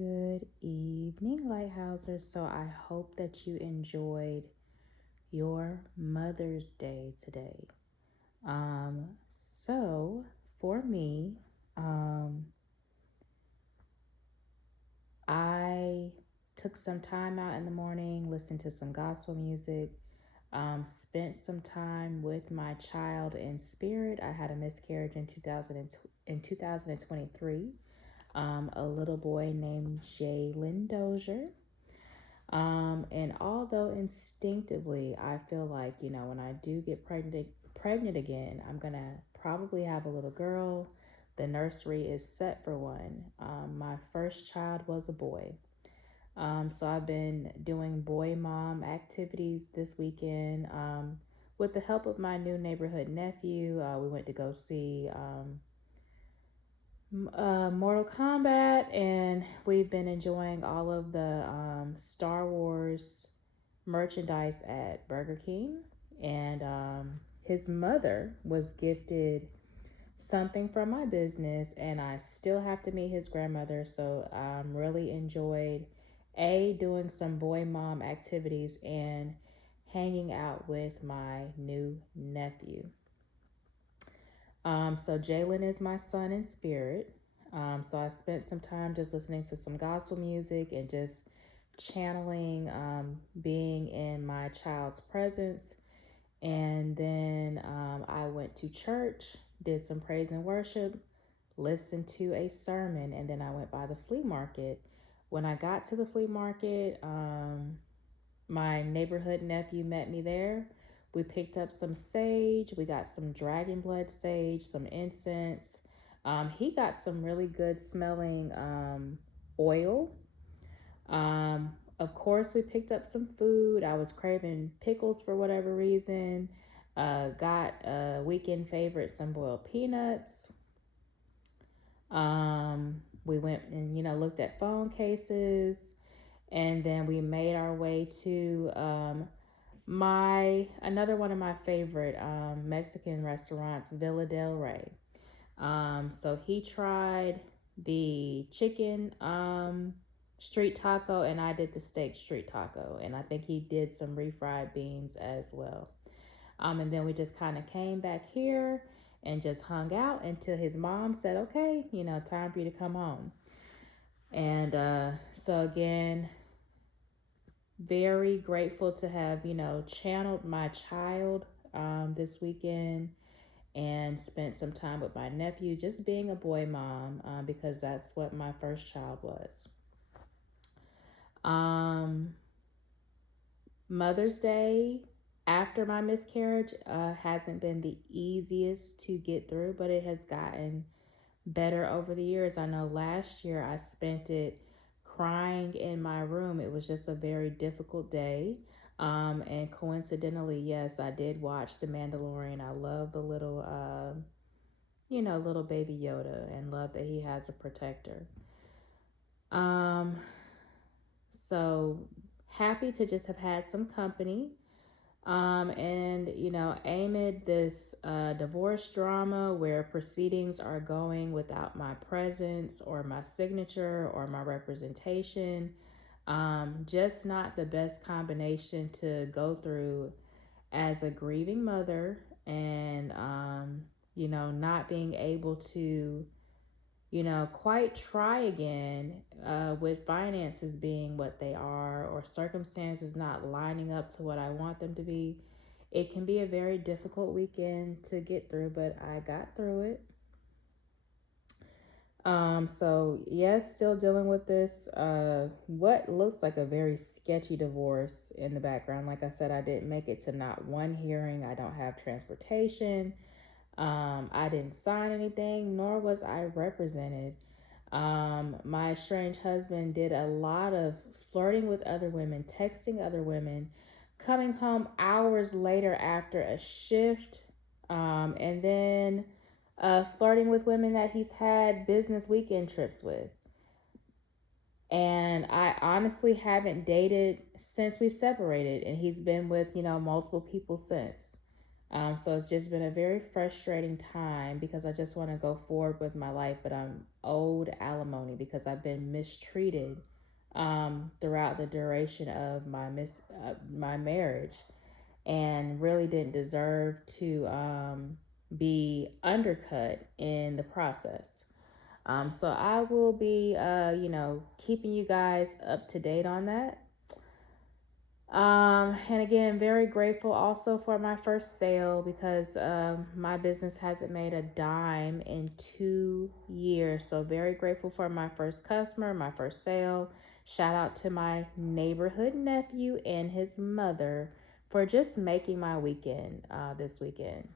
Good evening, Lighthousers. So I hope that you enjoyed your Mother's Day today. Um, so for me, um, I took some time out in the morning, listened to some gospel music, spent some time with my child in spirit. I had a miscarriage in 2023. A little boy named Dozier. And although instinctively I feel like, when I do get pregnant again, I'm gonna probably have a little girl. The nursery is set for one. My first child was a boy. So I've been doing boy mom activities this weekend. With the help of my new neighborhood nephew, we went to go see Mortal Kombat, and we've been enjoying all of the Star Wars merchandise at Burger King. And his mother was gifted something from my business, and I still have to meet his grandmother. So really enjoyed doing some boy mom activities and hanging out with my new nephew. So Jalen is my son in spirit. So I spent some time just listening to some gospel music and just channeling, being in my child's presence. And then I went to church, did some praise and worship, listened to a sermon, and then I went by the flea market. When I got to the flea market, my neighborhood nephew met me there. We picked up some sage. We got some dragon blood sage, some incense. He got some really good smelling oil. Of course, we picked up some food. I was craving pickles for whatever reason. Got a weekend favorite, some boiled peanuts. We went and looked at phone cases, and then we made our way to my another one of my favorite Mexican restaurants, Villa del Rey. So he tried the chicken street taco, and I did the steak street taco, and I think he did some refried beans as well. And then we just kind of came back here and just hung out until his mom said, "Okay, time for you to come home." And so again, very grateful to have channeled my child this weekend and spent some time with my nephew, just being a boy mom, because that's what my first child was. Mother's Day after my miscarriage hasn't been the easiest to get through, but it has gotten better over the years. I know last year I spent it crying in my room. It was just a very difficult day. And coincidentally, yes, I did watch The Mandalorian. I love the little baby Yoda, and love that he has a protector. Um, so happy to just have had some company. And amid this divorce drama where proceedings are going without my presence or my signature or my representation, just not the best combination to go through as a grieving mother, and not being able to quite try again with finances being what they are, or circumstances not lining up to what I want them to be. It can be a very difficult weekend to get through, but I got through it. So yes, still dealing with this, what looks like a very sketchy divorce in the background. Like I said, I didn't make it to not one hearing. I don't have transportation. I didn't sign anything, nor was I represented. My estranged husband did a lot of flirting with other women, texting other women, coming home hours later after a shift, and then flirting with women that he's had business weekend trips with. And I honestly haven't dated since we separated, and he's been with, multiple people since. So it's just been a very frustrating time because I just want to go forward with my life, but I'm owed alimony because I've been mistreated throughout the duration of my marriage, and really didn't deserve to be undercut in the process. So I will be, keeping you guys up to date on that. And again, very grateful also for my first sale because my business hasn't made a dime in 2 years. So, very grateful for my first customer, my first sale. Shout out to my neighborhood nephew and his mother for just making my weekend this weekend.